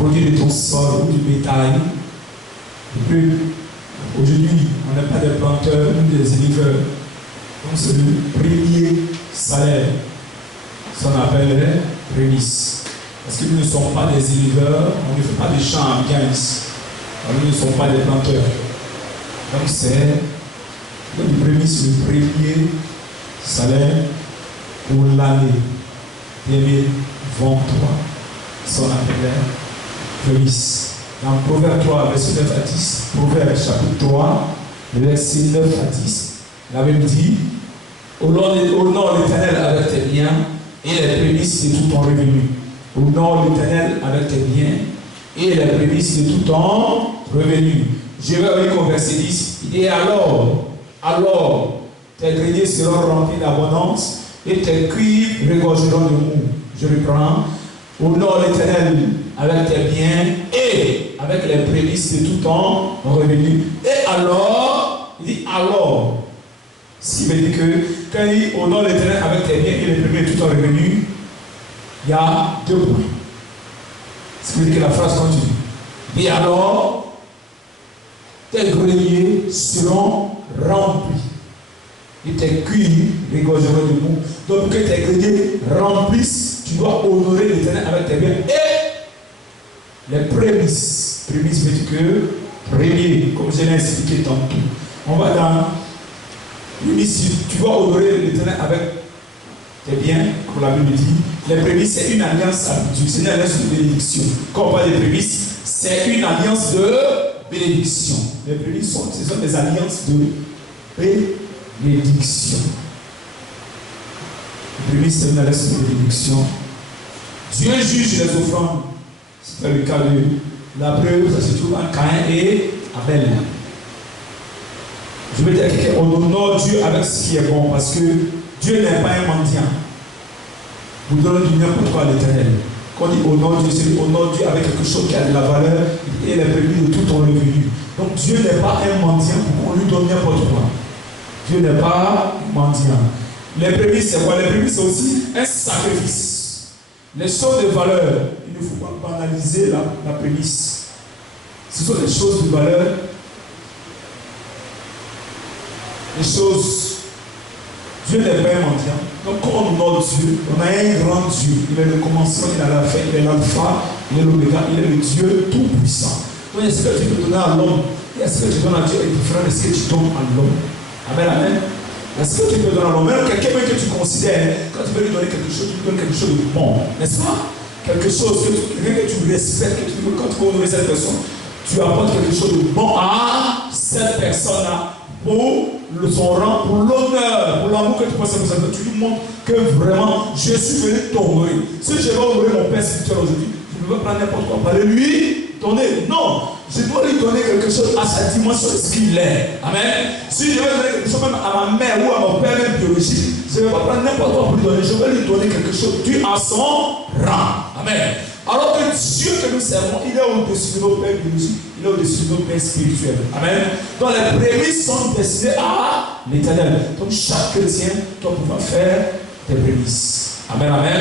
produits de ton sol ou du bétail. Et puis, aujourd'hui, on n'est pas des planteurs ou des éleveurs. Donc, c'est le premier salaire. Ça on appellerait prémisse. Parce que nous ne sommes pas des éleveurs, on ne fait pas des champs en gains. Nous ne sommes pas des planteurs. Donc, c'est le prémisse, le premier salaire pour l'année 2023. Ça on appellerait prémisse. Dans Proverbe 3, verset 9 à 10, Proverbe chapitre 3, verset 9 à 10, la Bible dit: honore l'Éternel avec tes biens et les prémices de tout ton revenu. Honore l'Éternel avec tes biens et les prémices de tout ton revenu. Je vais lire au verset 10. Il dit alors, tes greniers seront remplis d'abondance et tes cuivres regorgeront de mou. Je reprends. Honore l'Éternel avec tes biens et avec les prémices de tout ton revenu. Et alors, il dit alors, ce qui veut dire que quand il dit honore l'Éternel avec tes biens et les prémices de tout ton revenu, il y a deux points. Ce qui veut dire que la phrase continue. Et alors, tes greniers seront remplis et tes cuivres regorgeront de mou. Donc, pour que tes greniers remplissent, tu dois honorer l'Éternel avec tes biens et les prémices. Prémices veut dire que premier, comme je l'ai expliqué tantôt. On va dans prémices, tu dois honorer l'Éternel avec tes biens, comme la Bible dit. Les prémices, c'est une alliance avec Dieu, c'est une alliance de bénédiction. Quand on parle des prémices, c'est une alliance de bénédiction. Les prémices ce sont des alliances de bénédiction. Les prémices, c'est une alliance de bénédiction. Dieu juge les offrandes. C'est le cas de la preuve, ça se trouve en Caïn et Abel. Je veux dire à quelqu'un, on honore Dieu avec ce qui est bon, parce que Dieu n'est pas un mendiant. Vous donnez du n'importe quoi à l'Éternel. Quand on dit honore Dieu, c'est honore Dieu avec quelque chose qui a de la valeur et les prémices de tout ton revenu. Donc Dieu n'est pas un mendiant pour qu'on lui donne n'importe quoi. Dieu n'est pas un mendiant. Les prémices, c'est quoi? Les prémices, c'est aussi un sacrifice. Les choses de valeur, il ne faut pas banaliser la prémisse. Ce sont des choses de valeur. Les choses. Dieu n'est pas un mendiant. Donc, quand on honore Dieu, on a un grand Dieu. Il est le commencement, il est la fin, il est l'alpha, il est l'oméga, il est le Dieu tout-puissant. Donc, est-ce que tu peux donner à l'homme? Et est-ce que tu donnes à Dieu est différent de ce que tu donnes à l'homme? Amen, amen. Est-ce que tu peux donner à l'homme? Même quelqu'un que tu considères, quand tu veux lui donner quelque chose, tu lui donnes quelque chose de bon, n'est-ce pas? Quelque chose que tu respectes, quand tu veux honorer cette personne, tu apportes quelque chose de bon à cette personne-là pour son rang, pour l'honneur, pour l'amour que tu passes à cette personne. Tu lui montres que vraiment, je suis venu t'honorer. Si je vais honorer mon Père spirituel aujourd'hui, je ne veux pas prendre n'importe quoi, pas lui donner. Non, je dois lui donner quelque chose à sa dimension de ce qu'il est. Amen. Si je vais donner quelque chose même à ma mère ou à mon père même biologique, je ne vais pas prendre n'importe quoi pour lui donner. Je vais lui donner quelque chose dû à son rang. Amen. Alors que Dieu que nous servons, il est au-dessus de nos pères biologiques, il est au-dessus de nos pères spirituels. Amen. Donc les prémices sont destinées à l'Éternel. Donc chaque chrétien doit pouvoir faire des prémices. Amen, amen.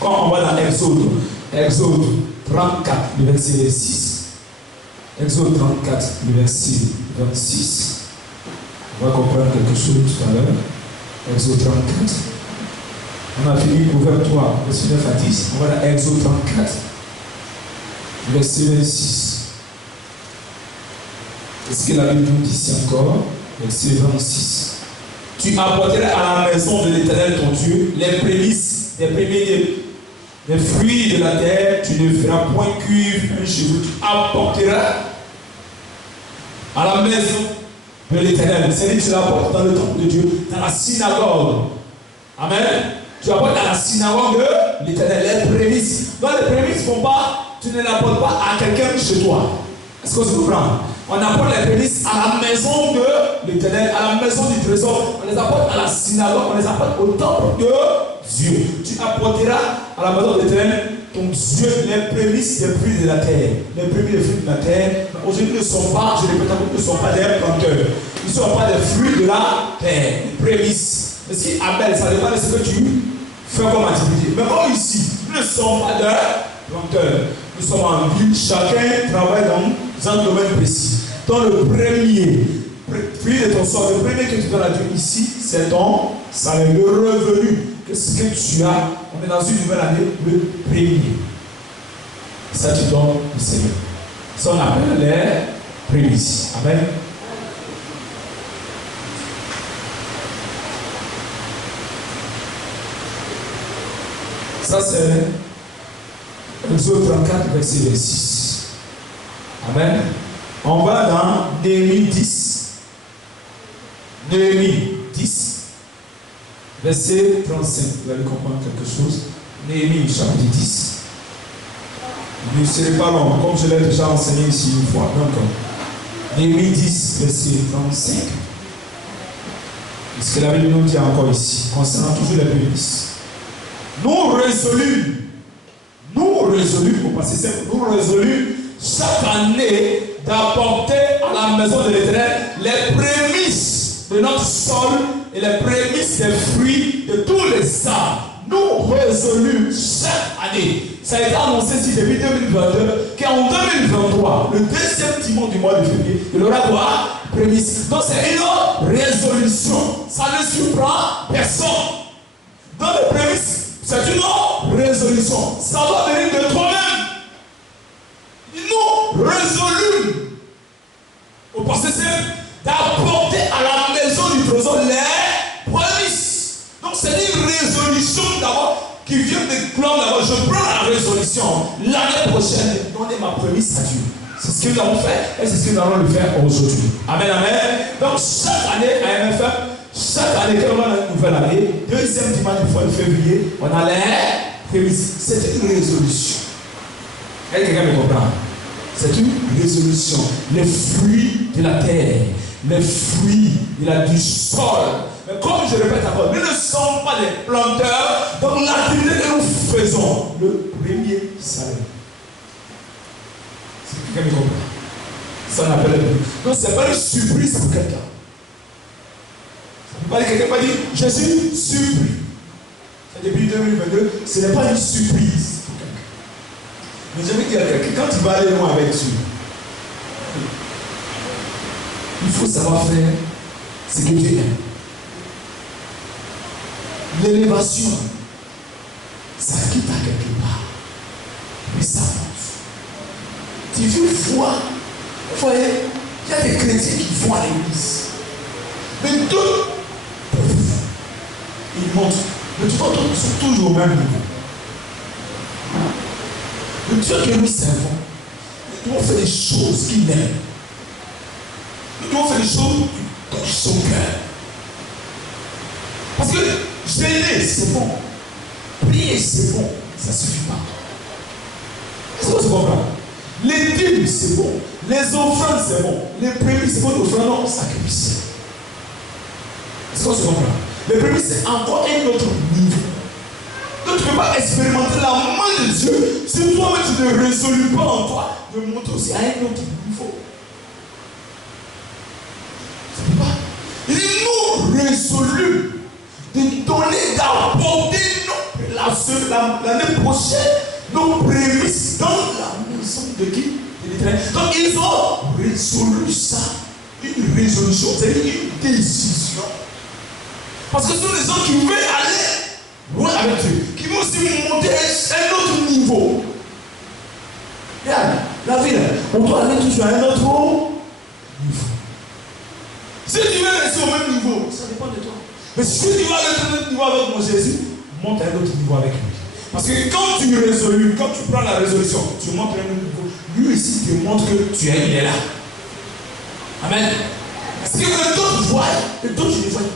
Quand on va dans Exode 34, le verset 6. Exode 34, le verset 26. On va comprendre quelque chose tout à l'heure. Exode 34. On a fini Proverbe 3, verset 9 à 10. On va dans Exode 34, verset 26. Qu'est-ce que la Bible nous dit ici encore? Verset 26. Tu apporteras à la maison de l'Éternel ton Dieu les prémices, les premiers des fruits de la terre. Tu ne feras point cuivre un cheveu. Tu apporteras à la maison de l'Éternel. C'est-à-dire que tu l'apportes dans le temple de Dieu, dans la synagogue. Amen. Tu apportes à la synagogue de l'Éternel les prémices. Donc les prémices ne font pas, tu ne l'apportes pas à quelqu'un chez toi. Est-ce que vous comprenez? On apporte les prémices à la maison de l'Éternel, à la maison du trésor. On les apporte à la synagogue, on les apporte au temple de Dieu. Tu apporteras à la maison de l'Éternel ton Dieu les prémices des fruits de la terre. Les prémices des fruits de la terre. Aujourd'hui, ne sont pas, je répète encore, ne sont pas des planteurs. Ils ne sont pas des fruits de la terre. Les prémices. Parce qu'Abel, ça dépend de ce que tu fais comme activité. Mais comme ici, ils ne sont pas des planteurs. nous sommes en ville, chacun travaille dans un domaine précis. Dans le premier, plus de ton sort, le premier que tu donnes à Dieu ici, c'est ton salaire, le revenu. Ce que tu as, on est dans une nouvelle année, le premier. Ça, tu donnes au Seigneur. Ça, on appelle les prémices. Amen. Ça, c'est Exode 34, verset 26. Amen. On va dans Néhémie 10. Néhémie 10, verset 35. Vous allez comprendre quelque chose. Néhémie, chapitre 10. Ne serez pas long, comme je l'ai déjà enseigné ici une fois. Donc, Néhémie 10, verset 35. Ce que la Bible nous dit encore ici, concernant toujours les prémices. Nous résolus, pour passer simple, nous résolus chaque année d'apporter à la maison de l'Éternel les prémices de notre sol et les prémices des fruits de tous les arbres. Nous résolus chaque année. Ça a été annoncé ici depuis 2022 qu'en 2023, le deuxième dimanche du mois de février, il aura quoi? Prémices. Donc c'est une résolution. Ça ne surprend personne. Dans les prémices, c'est une résolution. Ça doit venir de toi-même. Nous résolus au passé simple d'apporter à la maison du trésor les prémices. Donc c'est une résolution d'abord qui vient de clan d'abord. Je prends la résolution l'année prochaine de donner ma prémisse à Dieu. C'est ce que nous avons fait et c'est ce que nous allons le faire aujourd'hui. Amen, amen. Donc chaque année à MFM, chaque année quand on a une nouvelle année, deuxième dimanche du mois de février, on a les prémices. C'est une résolution. Est-ce que quelqu'un me comprend? C'est une résolution. Les fruits de la terre, les fruits du sol. Mais comme je répète encore, nous ne sommes pas des planteurs, donc l'activité que nous faisons, le premier salaire. C'est quelqu'un me comprend? Ça on appelle le premier. Donc ce n'est pas une surprise pour quelqu'un. Quelqu'un va dire, je suis surpris. Depuis 2022, ce n'est pas une surprise pour quelqu'un. Mais je veux dire à quelqu'un, quand tu vas aller loin avec Dieu, il faut savoir faire ce que Dieu aime. L'élévation, ça quitte à quelque part. Mais ça monte. Tu veux voir, vous voyez, il y a des chrétiens qui vont à l'église. Mais deux, ils montent. Mais tu vois, ils sont toujours au même niveau. Le Dieu que nous servons, nous devons faire des choses qu'il aime. Nous devons faire des choses dans son cœur. Parce que gêner, c'est bon. Prier, c'est bon. Ça ne suffit pas. Est-ce que tu comprends? Les dîmes, c'est bon. Les offrandes, c'est bon. Les prémices, c'est bon. Les offrandes, non, sacrifice. Est-ce que tu comprends? Les prémices, c'est encore un autre niveau. Donc tu ne peux pas expérimenter la main de Dieu si toi-même tu ne résolus pas en toi de monter aussi à un autre niveau. Tu ne peux pas. Il nous résolus de donner, d'apporter l'année prochaine nos prémices dans la maison de qui? De l'Éternel. Donc ils ont résolu ça. Une résolution, c'est-à-dire une décision. Parce que ce sont des gens qui veulent aller loin avec Dieu, qui vont aussi monter à un autre niveau. Regarde, la vie, on doit aller toujours à un autre niveau. Si tu veux rester au même niveau, ça dépend de toi. Mais si tu vas aller à un autre niveau avec mon Jésus, monte à un autre niveau avec lui. Parce que quand tu résolus, quand tu prends la résolution, tu montes à un autre niveau. Lui aussi te montre que tu es, il est là. Amen. Parce que d'autres voient et d'autres ne voient pas.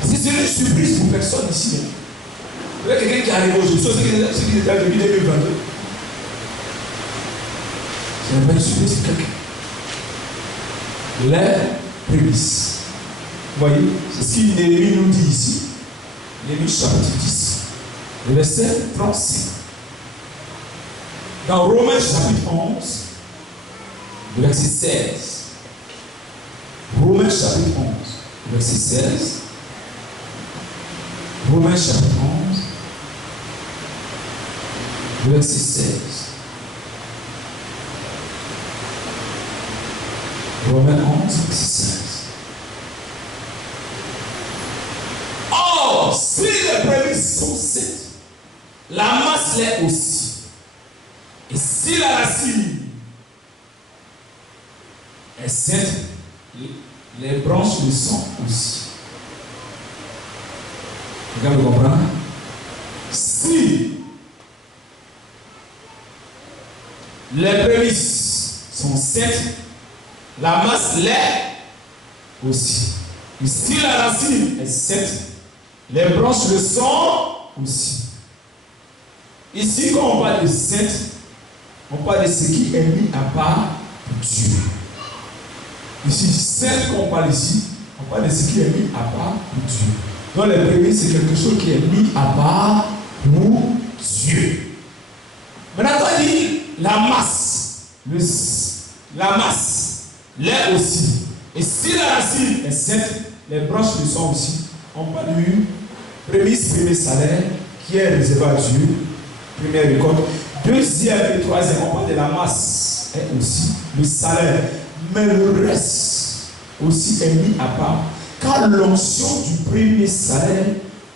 Parce que c'est une surprise pour personne ici. Il y a quelqu'un qui arrive aujourd'hui, sauf ce qui était depuis 2022. Ce n'est pas une surprise pour quelqu'un. Les prémices. Vous voyez, c'est ce qu'il Néhémie nous dit ici. Néhémie chapitre 10, le verset 36. Dans Romains chapitre 11, le verset 16. Romains chapitre 11, verset 16. Romains chapitre 11, verset 16. Romains 11, verset 16. Or, si les prémices sont saines, la masse l'est aussi. Et si la racine est saine, les branches le sont aussi. Vous pouvez comprendre? Si les prémices sont saines, la masse l'est aussi. Et si la racine est saine, les branches le sont aussi. Ici, quand on parle de sainte, on parle de ce qui est mis à part pour Dieu. Ici, sainte, quand on parle ici, on parle de ce qui est mis à part pour Dieu. Donc, les prémices, c'est quelque chose qui est mis à part pour Dieu. Maintenant, quand on dit la masse, l'est aussi. Et si la racine est sainte, les branches le sont aussi. On parle du prémisse, premier salaire, qui est réservé à Dieu. Première récolte. Deuxième et troisième, on parle de la masse est aussi le salaire. Mais le reste aussi est mis à part. Car l'onction du premier salaire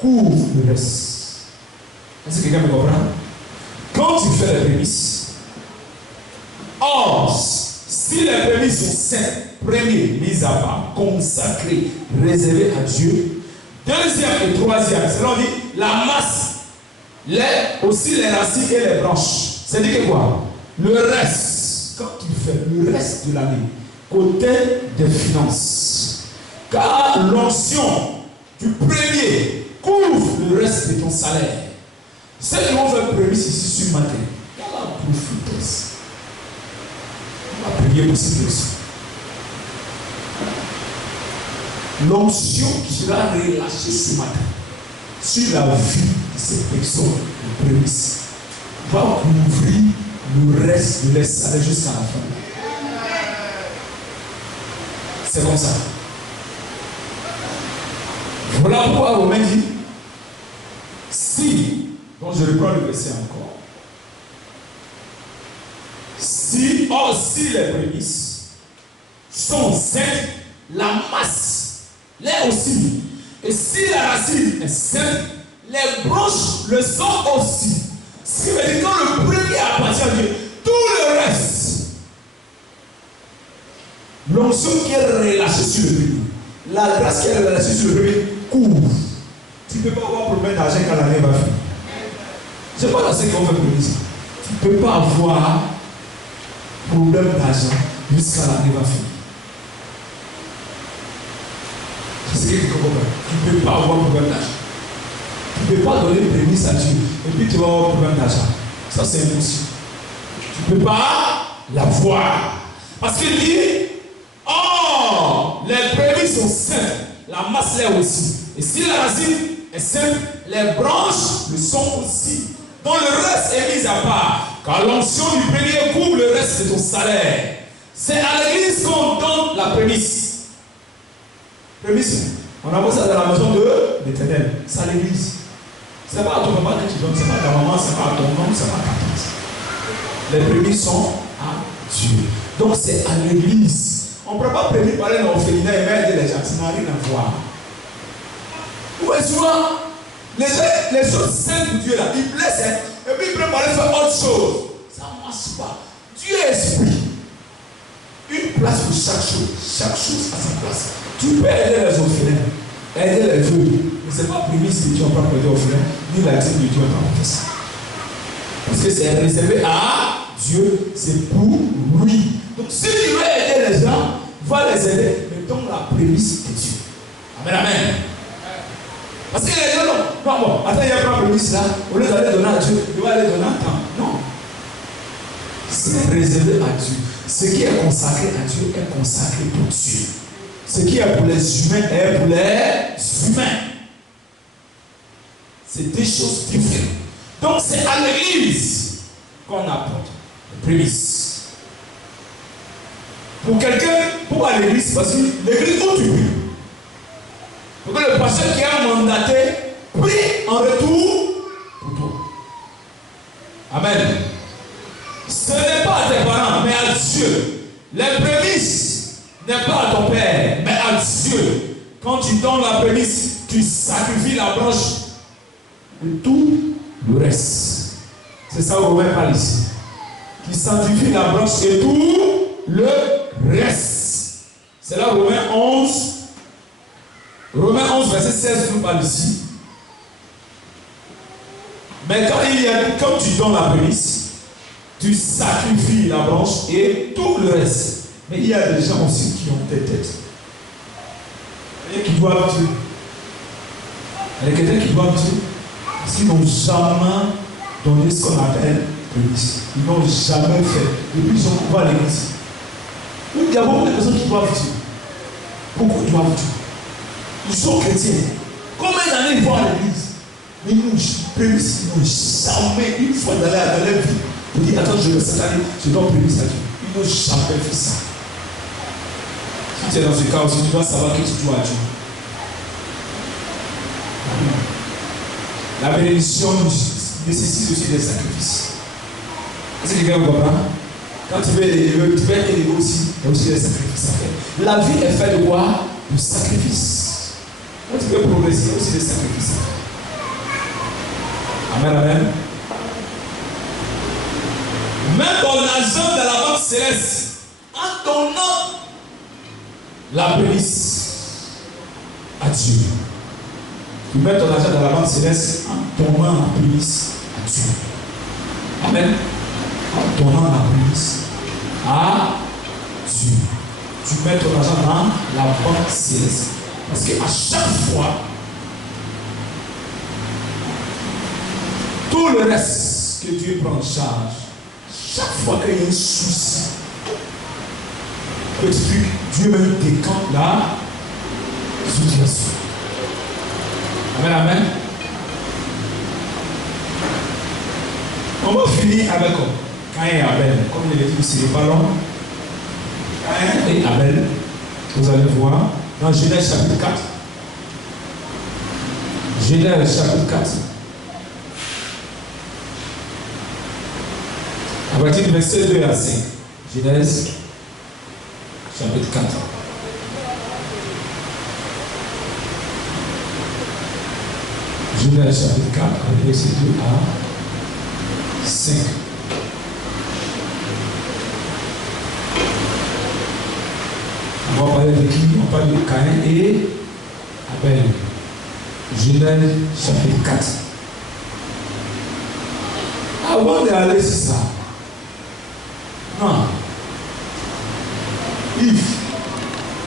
couvre le reste. Est-ce que quelqu'un me comprend? Quand tu fais les prémices, or, si les prémices sont saintes, premier, mis à part, consacrés, réservés à Dieu. Deuxième et troisième, c'est là on dit la masse. Aussi les racines et les branches. C'est-à-dire que quoi? Le reste, quand tu fais le reste de l'année, côté des finances, car l'onction du premier couvre le reste de ton salaire. Ceux qui vont faire prémisse ici sur matin, on va profiter. On va prier pour ces personnes. L'onction qui sera relâchée ce matin sur la vie de ces personnes de prémisse va couvrir le reste de leur salaire jusqu'à la fin. C'est comme ça. Voilà pourquoi Romain dit si, donc je reprends le verset encore. Si, or si les prémices sont saines, la masse l'est aussi. Et si la racine est saine, les branches le sont aussi. Ce qui veut dire que quand le premier appartient à Dieu, tout le reste, l'onction qui est relâchée sur le premier, la grâce qui est relâchée sur le premier, couvre. Tu ne peux pas avoir problème d'argent quand l'année va finir. Ce n'est pas dans ce qu'on fait pour ça. Tu ne peux pas avoir problème d'argent jusqu'à l'année va finir. C'est ce que tu comprends. Tu ne peux pas avoir problème d'argent. Tu ne peux pas donner prémisse à Dieu et puis tu vas avoir problème d'argent. Ça, c'est impossible. Tu ne peux pas l'avoir. Parce qu'il dit, oh, les prémices sont saines, la masse l'est aussi. Et si la racine est saine, les branches le sont aussi. Donc le reste est mis à part. Car l'onction du premier couvre le reste de ton salaire. C'est à l'église qu'on donne la prémisse. Prémisse, on envoie ça dans la maison de l'Éternel. C'est à l'église. Ce n'est pas à ton papa que tu donnes, ce n'est pas à ta maman, ce n'est pas à ton oncle, ce n'est pas à ta tante. Les prémices sont à Dieu. Donc c'est à l'église. On ne peut pas préparer un orphelinat et mettre les gens, ça n'a rien à voir. Ouais, souvent, les choses saintes de Dieu là, ils blessent, et puis ils préparent faire autre chose. Ça ne marche pas. Dieu est esprit. Une place pour chaque chose à sa place. Tu peux aider les orphelins, aider les veuves. Mais ce n'est pas prémisse que Dieu n'a pas aider les orphelins, ni la dîme de Dieu n'a pas fait ça. Parce que c'est réservé à Dieu, c'est pour lui. Donc si tu veux aider les gens, va les aider, mais donne la prémisse de Dieu. Amen, amen. Parce que les gens, non, bon, attends, il n'y a pas de prémisse là. Au lieu d'aller donner à Dieu, il va aller donner à temps. Non. C'est réservé à Dieu. Ce qui est consacré à Dieu est consacré pour Dieu. Ce qui est pour les humains est pour les humains. C'est deux choses différentes. Donc c'est à l'église qu'on apporte les prémices. Pour quelqu'un, pourquoi à l'église? Parce que l'église où tu pries. Pour que le pasteur qui a mandaté prie en retour pour toi. Amen. Ce n'est pas à tes parents, mais à Dieu. Les prémices n'est pas à ton père, mais à Dieu. Quand tu donnes la prémisse, tu sacrifies la branche et tout le reste. C'est ça où Romain parle ici. Qui sanctifie la branche et tout le reste. C'est là Romains 11. Romains 11, verset 16 nous parle ici. Mais quand tu donnes la prémisse, tu sacrifies la branche et tout le reste. Mais il y a des gens aussi qui ont des têtes. Et qui doivent Dieu. Il y a quelqu'un qui doit Dieu. Parce qu'ils n'ont jamais donné ce qu'on appelle prémisse. Ils n'ont jamais fait. Depuis ils ont couvert l'église. Il y a beaucoup de personnes qui doivent Dieu. Beaucoup doivent Dieu. Ils sont chrétiens. Combien d'années ils vont à l'église? Mais ils n'ont jamais, une fois dans leur vie, pour dire attends, cette année, je dois prémisse à Dieu. Ils n'ont jamais fait ça. Si tu es dans ce cas aussi, tu dois savoir que tu dois à Dieu. La bénédiction nécessite aussi des sacrifices. Est-ce que quelqu'un comprend? Quand tu veux être élevé aussi, il y a aussi des sacrifices à faire. La vie est faite de quoi? De sacrifices. Quand tu veux progresser, il y a aussi des sacrifices à faire. Amen, amen. Mets ton argent dans la banque céleste en donnant la prémisse à Dieu. Tu mets ton argent dans la banque céleste en donnant la prémisse à Dieu. Amen. En donnant la prémisse à Dieu. Tu mets ton argent dans la banque céleste. Parce qu'à chaque fois, tout le reste que Dieu prend en charge, chaque fois qu'il y a un souci, Dieu même décante la situation. Amen, amen. On va finir avec Caïn et Abel. Comme je l'ai dit, c'est le ballon. Caïn et Abel. Vous allez voir dans Genèse chapitre 4. Genèse chapitre 4. À partir du verset 2 à 5. Genèse chapitre 4. Genèse chapitre 4, verset 2 à 5. On va parler de qui? On parle de Caïn et Abel. Genèse chapitre 4. Avant d'aller sur ça, non. Yves,